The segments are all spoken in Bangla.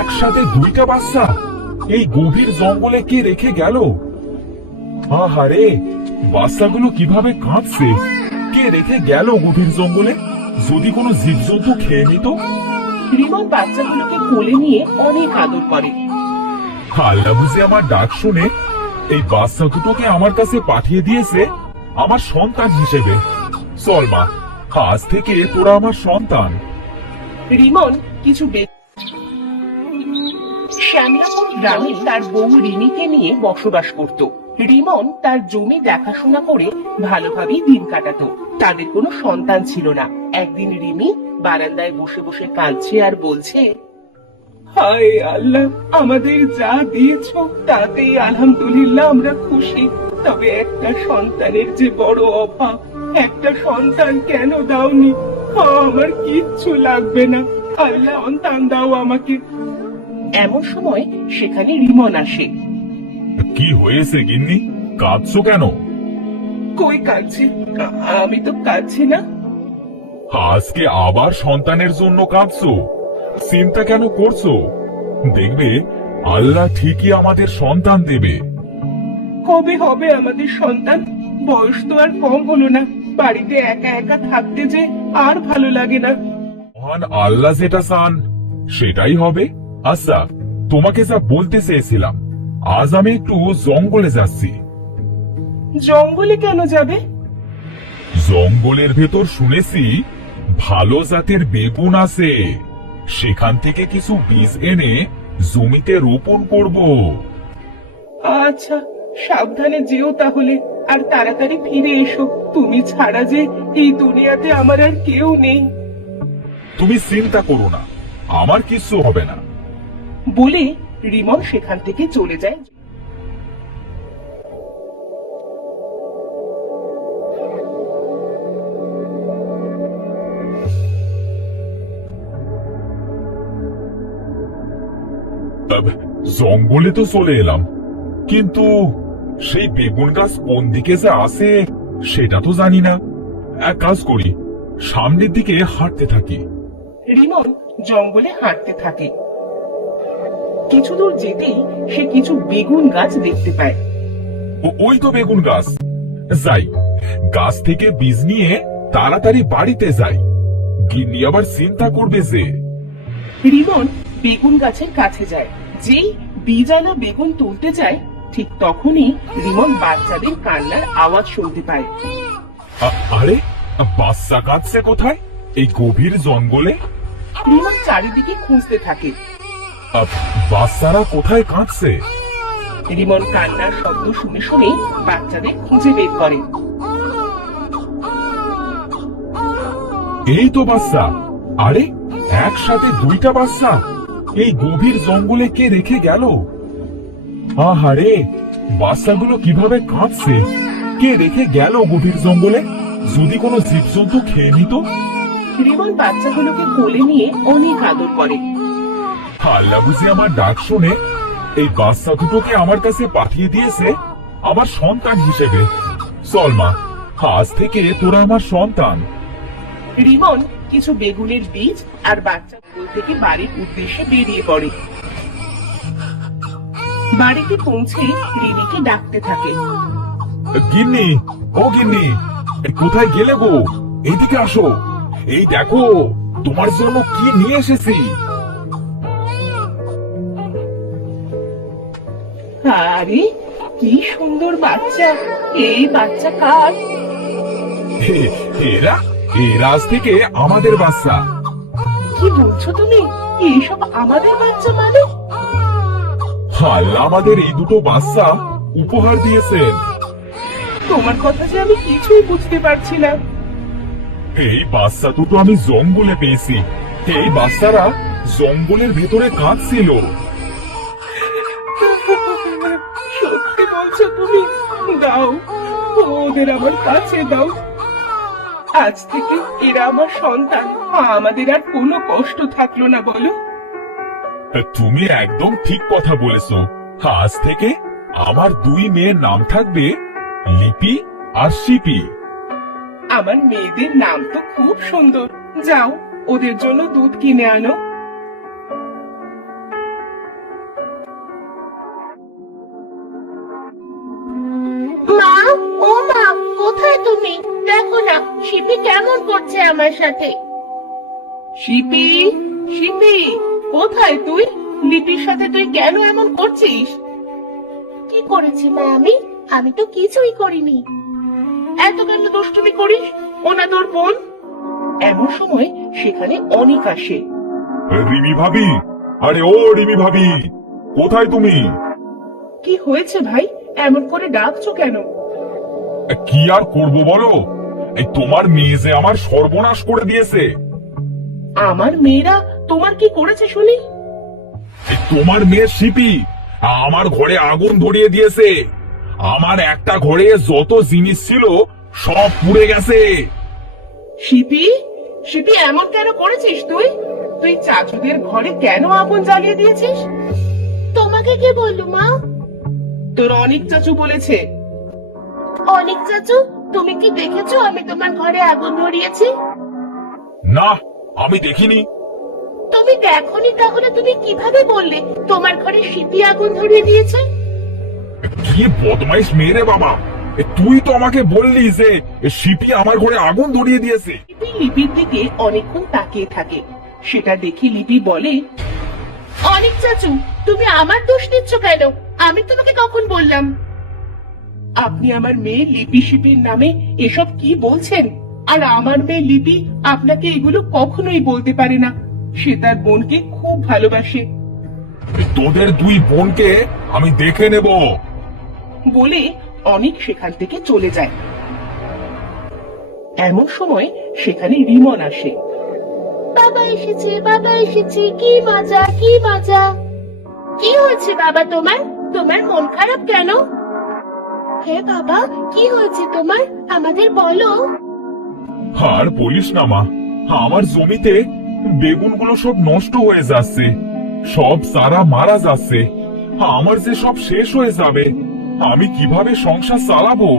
একসাথে দুইটা বাচ্চা এই গভীর জঙ্গলে কে রেখে গেল? আহারে, বাচ্চাগুলো কিভাবে কাঁদছে! কে রেখে গেল গভীর জঙ্গলে? যদি কোনো জীবজন্তু খেয়ে নিত? রিমন বাচ্চাগুলোকে কোলে নিয়ে অনেক আদর করে। আল্লাহ বুঝি আমার ডাক শুনে এই বাচ্চা দুটোকে আমার কাছে পাঠিয়ে দিয়েছে আমার সন্তান হিসেবে। চল মা, আজ থেকে তোরা আমার সন্তান। রিমন কিছু শ্যামলাপুর গ্রামে তার বউ রিমিকে নিয়ে বসবাস করত। রিমন তার জমি দেখাশোনা করে ভালোভাবেই দিন কাটাতো। তাদের কোনো সন্তান ছিল না। একদিন রিমি বারান্দায় বসে বসে কাঁদছে আর বলছে, হায় আল্লাহ, আমাদের যা দিয়েছো তাতেই আলহামদুলিল্লাহ আমরা খুশি। তবে একটা সন্তানের যে বড় অভাব। একটা সন্তান কেন দাওনি? আমার কিচ্ছু লাগবে না, আল্লাহ সন্তান দাও আমাকে। এমন সময় সেখানে রিমন আসে। কি হয়েছে গিন্নি, কাঁদছো কেন? কই কাঁদছি? আমি তো কাঁদছি না। আজকে আবার সন্তানের জন্য কাঁদছো? চিন্তা কেন করছো? দেখবে আল্লাহ ঠিকই আমাদের সন্তান দেবে। কবে হবে আমাদের সন্তান? বয়স তো আর কম হলো না। বাড়িতে একা একা থাকতে যে আর ভালো লাগে না। মহান আল্লাহ যেটা চান সেটাই হবে। আচ্ছা, তোমাকে যা বলতে চেয়েছিলাম, আজ আমি একটু জঙ্গলে যাচ্ছি। জঙ্গলে কেন যাবে? জঙ্গলের ভেতর শুনেছি ভালো জাতের বেগুন আছে, সেখান থেকে কিছু বীজ এনে জমিতে রোপণ করব। আচ্ছা, সাবধানে যেও তাহলে, আর তাড়াতাড়ি ফিরে এসো। তুমি ছাড়া যে এই দুনিয়াতে আমার আর কেউ নেই। তুমি চিন্তা করো না, আমার কিছু হবে না। বলে রিমন সেখান থেকে চলে যায়। জঙ্গলে তো চলে এলাম, কিন্তু সেই বেগুন গাছ কোন দিকে যে আছে সেটা তো জানি না। এক কাজ করি, সামনের দিকে হাঁটতে থাকি। রিমন জঙ্গলে হাঁটতে থাকে। কিছু দূর যেতেই সে কিছু বেগুন গাছ দেখতে পায়। ওই তো বেগুন গাছ। যাই, গাছ থেকে বীজ নিয়ে তাড়াতাড়ি বাড়িতে যাই। গিন্নি আবার চিন্তা করবে যে। রিমন বেগুন গাছের কাছে যায়। যেই বীজ আনা বেগুন তুলতে যায়, ঠিক তখনই রিমন বাচ্চাদের কান্নার আওয়াজ শুনতে পায়। আরে, বাচ্চা কাঁদছে কোথায় এই গভীর জঙ্গলে? রিমন চারিদিকে খুঁজতে থাকে। বাচ্চারা কোথায় কাঁদছে? রিমন কান্নার শব্দ শুনে শুনে বাচ্চাদের খুঁজে বের করে। এই তো বাচ্চা। আরে, একসাথে দুইটা বাচ্চা এই গভীর জঙ্গলে কে রেখে গেল? আহারে, বাচ্চাগুলো কিভাবে কাঁদছে! কে রেখে গেল গভীর জঙ্গলে? যদি কোনো জীবজন্তু খেয়ে নিত? রিমন বাচ্চাগুলোকে কোলে নিয়ে অনেক আদর করে। আল্লাহ বুঝি আমার ডাক শুনে এই বাচ্চা দুটোকে আমার কাছে পাঠিয়ে দিয়েছে আমার সন্তান হিসেবে। চল মা, আজ থেকে তোরা আমার সন্তান। রিমন কিছু বেগুনের বীজ আর বাচ্চাগুলো থেকে বাড়ির উদ্দেশ্যে বেরিয়ে পড়ে। বাড়িতে পৌঁছে রিমিকে ডাকতে থাকে। গিন্নি, ও গিন্নি, কোথায় গেলে গো? এইদিকে আসো। এই দেখো, তোমার জন্য কি নিয়ে এসেছি। আরে, কি সুন্দর বাচ্চা! এই বাচ্চা কার? এরা এরা আজ থেকে আমাদের বাচ্চা। কি বলছো তুমি? এইসব আমাদের বাচ্চা মানে? আল্লাহ আমাদের এই দুটো বাচ্চা উপহার দিয়েছেন। তোমার কথা যে আমি কিছুই বুঝতে পারছি না। এই বাচ্চা দুটো আমি জঙ্গলে পেয়েছি। এই বাচ্চারা জঙ্গলের ভেতরে কাঁদছিল। সত্যি বলছো তুমি? দাও, ওদের আমার কাছে দাও। আজ থেকে এরা আমার সন্তান। আমাদের আর কোনো কষ্ট থাকলো না, বলো? তুমি একদম ঠিক কথা বলেছো। আজ থেকে আমার দুই মেয়ের নাম থাকবে লিপি আর শিপি। আমার মেয়েদের নাম তো খুব সুন্দর। যাও, ওদের জন্য দুধ কিনে আনো। না শিপি কেমন করছে আমার সাথে। শিপি, শিপি, কোথায় তুই? লিপির সাথে তুই কেন এমন করছিস? কি করেছি মা আমি? আমি তো কিছুই করিনি। এত কেন দুষ্টুমি করিস? ওনা তোর বোন। এমন সময় সেখানে অনেক আসে। রিমি ভাবি, আরে ও রিমি ভাবি, কোথায় তুমি? কি হয়েছে ভাই, এমন করে ডাকছো কেন? কি আর করব বলো, এই তোমার মেয়ে যে আমার সর্বনাশ করে দিয়েছে। আমার মেয়েরা তোমার কি করেছে শুনি? এই তোমার মেয়ে শিপি আমার ঘরে আগুন ধরিয়ে দিয়েছে। আমার একটা ঘরে যত জিনিস ছিল সব পুড়ে গেছে। শিপি, শিপি এমন কেন করেছিস তুই? তুই চাচুদের ঘরে কেন আগুন জ্বালিয়ে দিয়েছিস? তোমাকে কে বললো মা? তোর অনেক চাচু বলেছে। অনেক চাচু, তুমি কি দেখেছো আমি তোমার ঘরে আগুন ধরিয়েছি? না, আমি দেখিনি। তুমি দেখোনি তাহলে তুমি কিভাবে বললে তোমার ঘরে শিপি আগুন ধরিয়ে দিয়েছে? কি বদমাইশ মেয়ে রে বাবা, তুই তো আমাকে বললি যে শিপি আমার ঘরে আগুন ধরিয়ে দিয়েছে। লিপি লিপির দিকে অনেকক্ষণ তাকিয়ে থাকে। সেটা দেখে লিপি বলে, অনেক চাচু, তুমি আমার দোষ দিচ্ছ কেন? আমি তোমাকে কখন বললাম? আপনি আমার মেয়ে লিপি শিপির নামে এসব কি বলছেন? আর আমার মেয়ে লিপি আপনাকে এগুলো কখনোই বলতে পারে না। সে তার বোনকে খুব ভালোবাসে। তোদের দুই বোনকে আমি দেখে নেব বলে অনেক সেখান থেকে চলে যায়। এমন সময় সেখানে রিমন আসে। বাবা এসেছে, বাবা এসেছে, কি মজা, কি মজা। কি হয়েছে বাবা তোমার? তোমার মন খারাপ কেন? হে বাবা, কি হয়েছে তোমার? আমাদের বলো। আর বলিস না মা, আমার জমিতে বেগুনগুলো সব নষ্ট হয়ে যাচ্ছে, সব চারা মারা যাচ্ছে। আমার যে সব শেষ হয়ে যাবে, আমি কিভাবে সংসার চালাবো?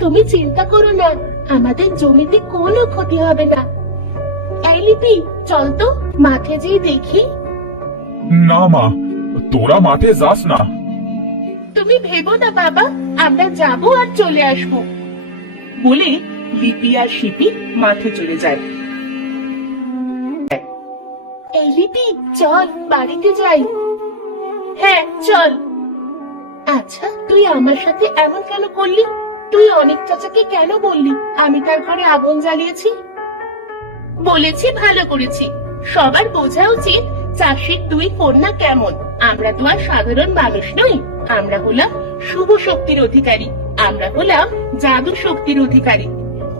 তুমি চিন্তা করো না, আমাদের জমিতে কোনো ক্ষতি হবে না। এই লিপি, চল তো মাঠে যেয়ে দেখি। না মা, তোরা মাঠে যাস না। তুমি ভেবো না বাবা, আমরা যাবো আর চলে আসবো। বলে লিপি আর শিপি মাঠে চলে যায়। এই লিপি, চল বাড়িতে যাই। হ্যাঁ চল। আচ্ছা, তুই আমার সাথে এমন কেন করলি? তুই অনেক চাচাকে কেন বললি আমি তার ঘরে আগুন জ্বালিয়েছি? বলেছি, ভালো করেছি। সবার বোঝা উচিত চাষির দুই কন্যা কেমন। আমরা তো আর সাধারণ মানুষ নই, আমরা হলাম শুভ শক্তির অধিকারী, আমরা হলাম জাদু শক্তির অধিকারী।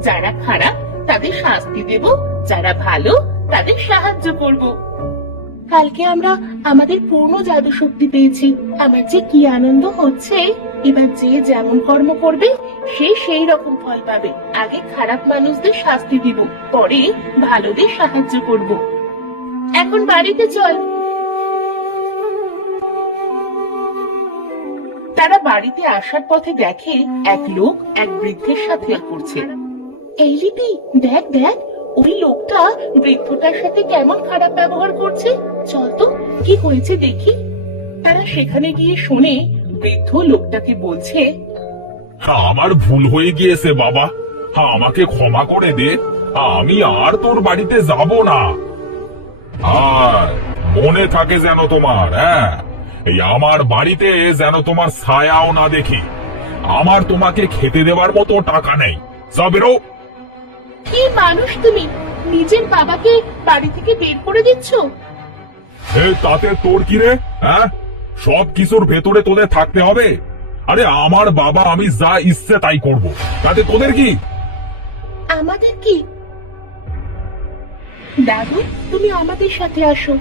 যারা খারাপ তাদের শাস্তি দেব, যারা ভালো তাদের সাহায্য করব। কালকে আমরা আমাদের পূর্ণ জাদু শক্তি পেয়েছি। আমার যে কি আনন্দ হচ্ছে। এবার যে যেমন কর্ম করবে সে সেই রকম ফল পাবে। আগে খারাপ মানুষদের শাস্তি দিব, পরে ভালোদের সাহায্য করব। এখন বাড়িতে চল। তারা বাড়িতে আসার পথে দেখে এক লোক এক বৃদ্ধের সাথে করছে। এই লিপি, দেখ দেখ, ওই লোকটা বৃদ্ধটার সাথে কেমন খারাপ ব্যবহার করছে। চল তো কি হয়েছে দেখি। তারা সেখানে গিয়ে শুনে বৃদ্ধ লোকটাকে বলছে, আমার ভুল হয়ে গিয়েছে বাবা, আমাকে ক্ষমা করে দে। আমি আর তোর বাড়িতে যাব না। আর মনে থাকে যেন তোমার, হ্যাঁ, এই আমার বাড়িতে যেন তোমার ছায়াও না দেখি। আমার তোমাকে খেতে দেওয়ার মতো টাকা নেই। যা বেরো। কি মানুষ তুমি, নিজের বাবাকে বাড়ি থেকে বের করে দিচ্ছ? তাতে তোর কি রে? হ্যাঁ, সব কিছুর ভেতরে তোদের থাকতে হবে। আরে আমার বাবা, আমি যা ইচ্ছে তাই করব, তাতে তোদের কি? আমাদের কি? দাদু, তুমি আমাদের সাথে আসো।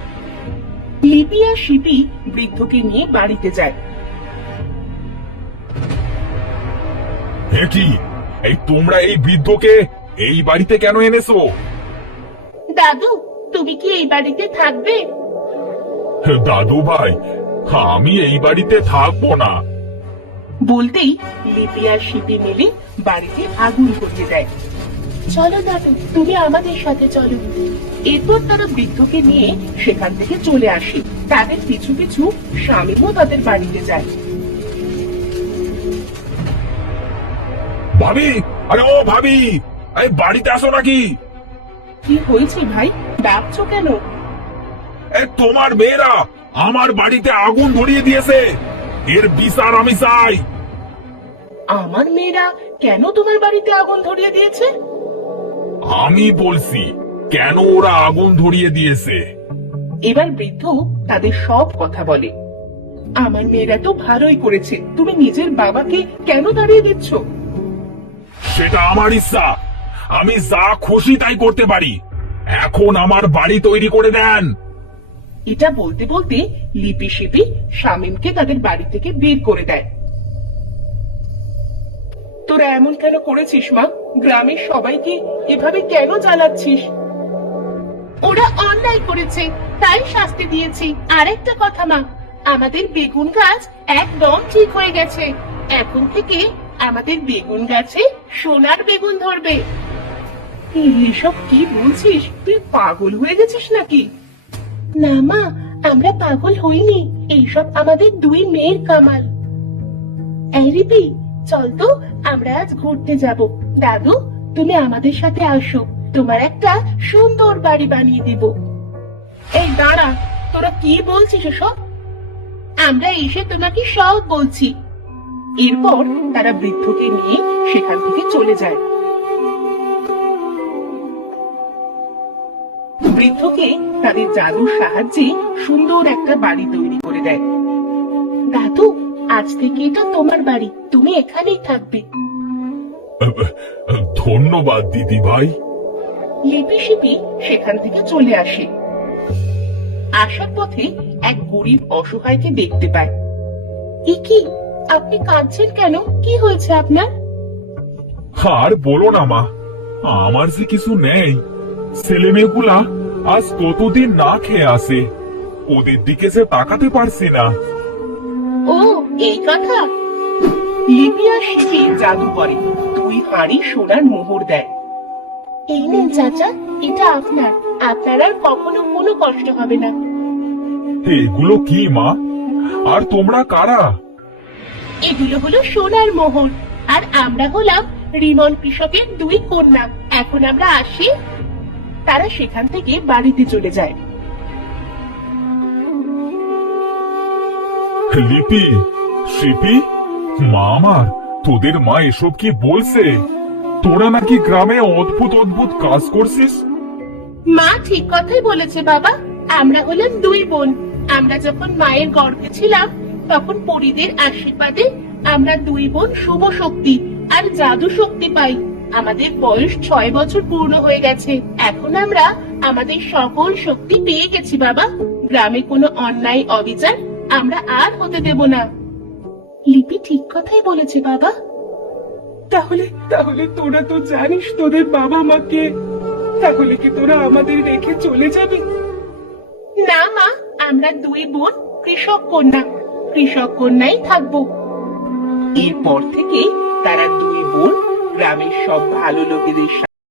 লিপি আর শিপি বৃদ্ধকে নিয়ে বাড়িতে যায়। কি, এই তোমরা এই বৃদ্ধকে এই বাড়িতে কেন এনেছো? দাদু, তুমি কি এই বাড়িতে থাকবে? দাদু ভাই, আমি এই বাড়িতে থাকবো না। বলতেই লিপি আর শিপি মিলে বাড়িতে আগুন ধরিয়ে দেয়। চলো দাদু, তুমি আমাদের সাথে চলো। এরপর তারা বৃদ্ধকে নিয়ে সেখান থেকে চলে আসে। তাদের পিছু পিছু স্বামীও তাদের বাড়িতে যায়। ভাবি, আরে ও ভাবি, এই বাড়িতে আসো নাকি? কি হয়েছে ভাই, ডাকছো কেন? তোমার মেয়েরা আমার বাড়িতে আগুন ধরিয়ে দিয়েছে, এর বিচার আমি চাই। আমার মেয়েরা কেন তোমার বাড়িতে আগুন ধরিয়ে দিয়েছে? আমি বলছি কেন ওরা আগুন ধরিয়ে দিয়েছে। এবার বৃদ্ধ তাদের সব কথা বলে। আমার মেয়েরা তো ভালোই করেছে, তুমি নিজের বাবাকে কেন দাঁড়িয়ে দিচ্ছ? সেটা আমার ইচ্ছা, আমি যা খুশি তাই করতে পারি। এখন আমার বাড়ি তৈরি করে দেন। এটা বলতে বলতে লিপি শিপি শামীমকে তাদের বাড়ি থেকে বের করে দেয়। তোরা এমন কেন করেছিস মা? গ্রামের সবাইকে এভাবে কেন জ্বালাচ্ছিস? ওরা অন্যায় করেছে, তাই শাস্তি দিয়েছি। আরেকটা কথা মা, আমাদের বেগুন গাছ একদম ঠিক হয়ে গেছে। এখন থেকে আমাদের বেগুন গাছে সোনার বেগুন ধরবে। এসব কি বলছিস? তুই পাগল হয়ে গেছিস নাকি? না মা, আমরা পাগল হইনি, এইসব আমাদের দুই মেয়ের কামাল। এই রিপি, চল তো আমরা আজ ঘুরতে যাব। দাদু, তুমি আমাদের সাথে আসো, তোমার একটা সুন্দর বাড়ি বানিয়ে দেব। এই দাঁড়া, তোরা কি বলছিস এসব? আমরা এসে তোমাকে সব বলছি। এরপর তারা বৃদ্ধকে নিয়ে সেখান থেকে চলে যায়। বৃদ্ধকে তাদের জাদুর সাহায্যে সুন্দর একটা বাড়ি তৈরি করে দেয়। দাদু, আজ থেকে এটা তোমার বাড়ি, তুমি এখানেই থাকবে। ধন্যবাদ দিদি ভাই। লিপি শিপি সেখান থেকে চলে আসে। আসার পথে এক গরিব অসহায়কে দেখতে পায়। এ কি, আপনি কাঁদছেন কেন? কি হয়েছে আপনার? আর বলো না মা, আমার যে কিছু নেই। ছেলে মেয়েগুলা আজ কতদিন না খেয়ে আসে, ওদের দিকে যে তাকাতে পারছি না। ও, এই কথা। লিপি আর শিপি জাদু করে, দুই হাঁড়ি সোনার মোহর দেয়। এই নিন চাচা, এটা আপনার, আপনার আর কখনো কোনো কষ্ট হবে না। এগুলো কি মা? আর তোমরা কারা? এগুলো হলো সোনার মোহর, আর আমরা হলাম রিমন কৃষকের দুই কন্যা। এখন আমরা আসি। তারা সেখান থেকে বাড়িতে চলে যায়। লিপি, শিপি, মা আমার, তোদের মা এসব কি বলছে? তোরা নাকি গ্রামে অদ্ভুত অদ্ভুত কাজ করছিস? মা ঠিক কথাই বলেছে বাবা, আমরা হলাম দুই বোন। আমরা যখন মায়ের গর্ভে ছিলাম তখন পরীদের আশীর্বাদে আমরা দুই বোন শুভ শক্তি আর জাদু শক্তি পাই। আমাদের বয়স 6 বছর পূর্ণ হয়ে গেছে। এখন আমরা আমাদের সকল শক্তি পেয়ে গেছি বাবা। গ্রামে কোনো অন্যায় অবিচার আমরা আর হতে দেব না। লিপি ঠিক কথাই বলেছে বাবা। তাহলে তাহলে তোরা তো জানিস তোদের বাবা মাকে, তাহলে কি তোরা আমাদের রেখে চলে যাবি? না মা, আমরা দুই বোন কৃষক কন্যা, কৃষক কন্যাই থাকবো। এরপর থেকে তারা দুই বোন গ্রামের সব ভালো লোকেদের